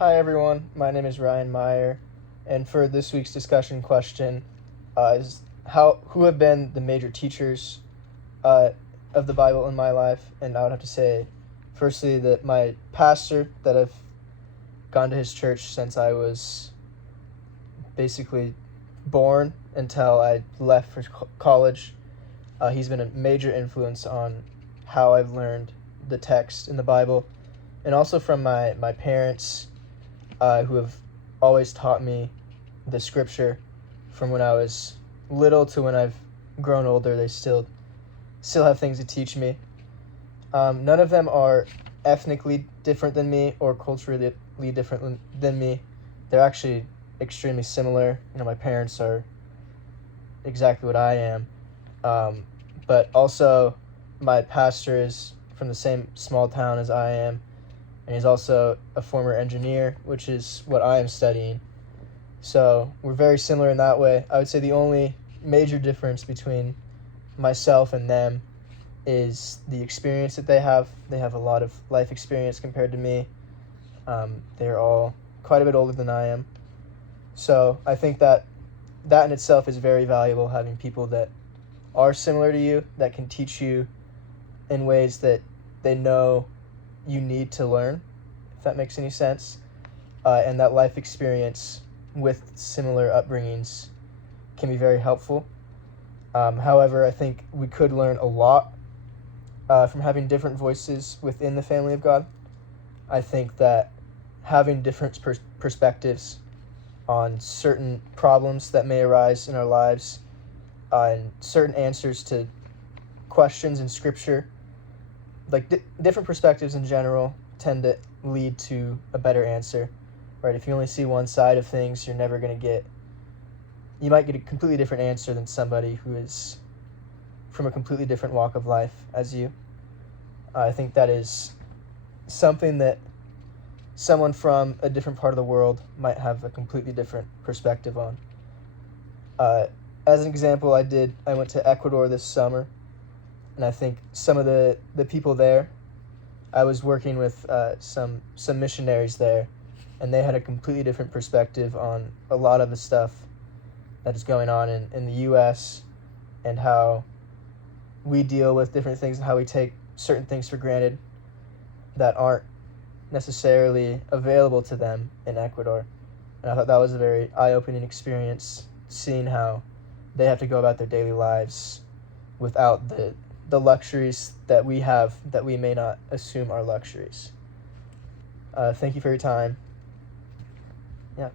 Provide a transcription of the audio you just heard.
Hi everyone, my name is Ryan Meyer, and for this week's discussion question is who have been the major teachers uh, of the Bible in my life? And I would have to say, firstly, that my pastor that I've gone to his church since I was basically born until I left for college. He's been a major influence on how I've learned the text in the Bible, and also from my parents, who have always taught me the scripture from when I was little to when I've grown older. They still have things to teach me. None of them are ethnically different than me or culturally different than me. They're actually extremely similar. My parents are exactly what I am. But also, my pastor is from the same small town as I am, and he's also a former engineer, which is what I am studying. So we're very similar in that way. I would say the only major difference between myself and them is the experience that they have. They have a lot of life experience compared to me. They're all quite a bit older than I am. So I think that in itself is very valuable, having people that are similar to you, that can teach you in ways that they know you need to learn, if that makes any sense. And that life experience with similar upbringings can be very helpful. However, I think we could learn a lot from having different voices within the family of God. I think that having different perspectives on certain problems that may arise in our lives, and certain answers to questions in Scripture, like different perspectives in general, tend to lead to a better answer, right? If you only see one side of things, you might get a completely different answer than somebody who is from a completely different walk of life as you. I think that is something that someone from a different part of the world might have a completely different perspective on. As an example, I went to Ecuador this summer, and I think some of the people there, I was working with some missionaries there, and they had a completely different perspective on a lot of the stuff that is going on in the U.S. and how we deal with different things and how we take certain things for granted that aren't necessarily available to them in Ecuador. And I thought that was a very eye-opening experience, seeing how they have to go about their daily lives without the luxuries that we have that we may not assume are luxuries. Thank you for your time. Yeah.